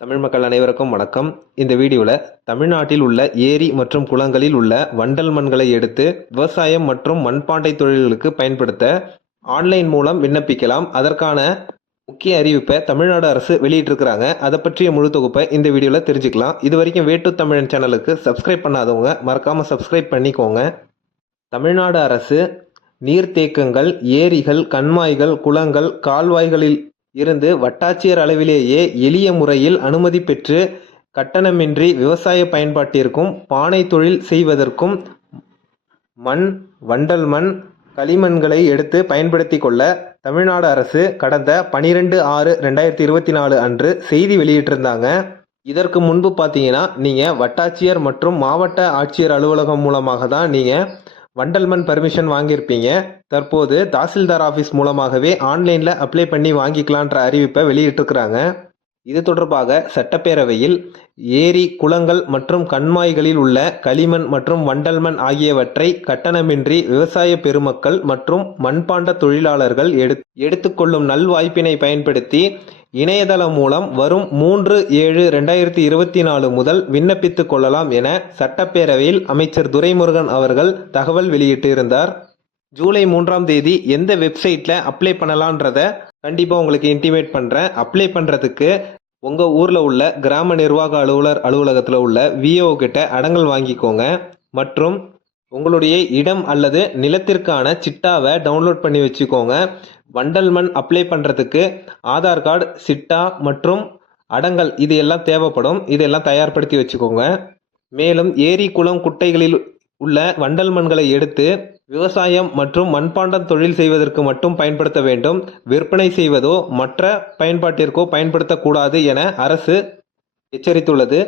தமிழ் மக்கள் அனைவருக்கும் வணக்கம். இந்த வீடியோவில் தமிழ்நாட்டில் உள்ள ஏரி மற்றும் குளங்களில் உள்ள வண்டல் மண்களை எடுத்து விவசாயம் மற்றும் மண்பாண்டை தொழில்களுக்கு பயன்படுத்த ஆன்லைன் மூலம் விண்ணப்பிக்கலாம். அதற்கான முக்கிய அறிவிப்பை தமிழ்நாடு அரசு வெளியிட்டிருக்கிறாங்க. அதை பற்றிய முழு தொகுப்பை இந்த வீடியோவில் தெரிஞ்சுக்கலாம். இது வரைக்கும் வேட்டு தமிழன் சேனலுக்கு சப்ஸ்கிரைப் பண்ணாதவங்க மறக்காமல் சப்ஸ்கிரைப் பண்ணிக்கோங்க. தமிழ்நாடு அரசு நீர்த்தேக்கங்கள் ஏரிகள் கண்மாய்கள் குளங்கள் கால்வாய்களில் இருந்து வட்டாட்சியர் அளவிலேயே எளிய முறையில் அனுமதி பெற்று கட்டணமின்றி விவசாய பயன்பாட்டிற்கும் பானை தொழில் செய்வதற்கும் மண் வண்டல் மண் களிமண்களை எடுத்து பயன்படுத்தி கொள்ள தமிழ்நாடு அரசு கடந்த பனிரெண்டு ஆறு ரெண்டாயிரத்தி இருபத்தி நாலு அன்று செய்தி வெளியிட்டிருந்தாங்க. இதற்கு முன்பு பார்த்தீங்கன்னா நீங்கள் வட்டாட்சியர் மற்றும் மாவட்ட ஆட்சியர் அலுவலகம் மூலமாக தான் நீங்கள் வண்டல்மன் பர்மிஷன் வாங்கியிருப்பீங்க. தற்போது தாசில்தார் ஆஃபீஸ் மூலமாகவே ஆன்லைனில் அப்ளை பண்ணி வாங்கிக்கலான்ற அறிவிப்பை வெளியிட்டிருக்கிறாங்க. இது தொடர்பாக சட்டப்பேரவையில் ஏரி குளங்கள் மற்றும் கண்மாய்களில் உள்ள களிமண் மற்றும் வண்டல்மண் ஆகியவற்றை கட்டணமின்றி விவசாய பெருமக்கள் மற்றும் மண்பாண்ட தொழிலாளர்கள் எடு எடுத்துக்கொள்ளும் நல்வாய்ப்பினை பயன்படுத்தி இணையதளம் மூலம் வரும் மூன்று ஏழு ரெண்டாயிரத்தி இருபத்தி நாலு முதல் விண்ணப்பித்துக் கொள்ளலாம் என சட்டப்பேரவையில் அமைச்சர் துரைமுருகன் அவர்கள் தகவல் வெளியிட்டிருந்தார். ஜூலை மூன்றாம் தேதி எந்த வெப்சைட்டில் அப்ளை பண்ணலான்றத கண்டிப்பாக உங்களுக்கு இன்டிமேட் பண்ணுறேன் அப்ளை பண்ணுறதுக்கு உங்கள் ஊரில் உள்ள கிராம நிர்வாக அலுவலர் அலுவலகத்தில் உள்ள விஓ கிட்ட அடங்கல் வாங்கிக்கோங்க. மற்றும் உங்களுடைய இடம் அல்லது நிலத்திற்கான சிட்டாவை டவுன்லோட் பண்ணி வச்சுக்கோங்க. வண்டல் மண் அப்ளை பண்ணுறதுக்கு ஆதார் கார்டு சிட்டா மற்றும் அடங்கல் இது எல்லாம் தேவைப்படும். இதெல்லாம் தயார்படுத்தி வச்சுக்கோங்க. மேலும் ஏரி குளம் குட்டைகளில் உள்ள வண்டல் மண்களை எடுத்து விவசாயம் மற்றும் மண்பாண்டம் தொழில் செய்வதற்கு மட்டும் பயன்படுத்த வேண்டும். விற்பனை செய்வதோ மற்ற பயன்பாட்டிற்கோ பயன்படுத்தக்கூடாது என அரசு எச்சரித்துள்ளது.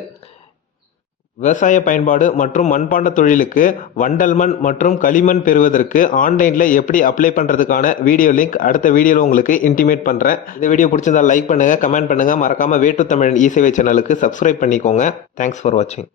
விவசாய பயன்பாடு மற்றும் மண்பாண்ட தொழிலுக்கு வண்டல் மண் மற்றும் களிமண் பெறுவதற்கு ஆன்லைனில் எப்படி அப்ளை பண்ணுறதுக்கான வீடியோ லிங்க் அடுத்த வீடியோவில் உங்களுக்கு இன்டிமேட் பண்ணுறேன் இந்த வீடியோ பிடிச்சிருந்தா லைக் பண்ணுங்கள் கமெண்ட் பண்ணுங்கள் மறக்காமல் வேட்டு தமிழன் இசேவை சேனலுக்கு சப்ஸ்கிரைப் பண்ணிக்கோங்க. தேங்க்ஸ் ஃபார் வாட்சிங்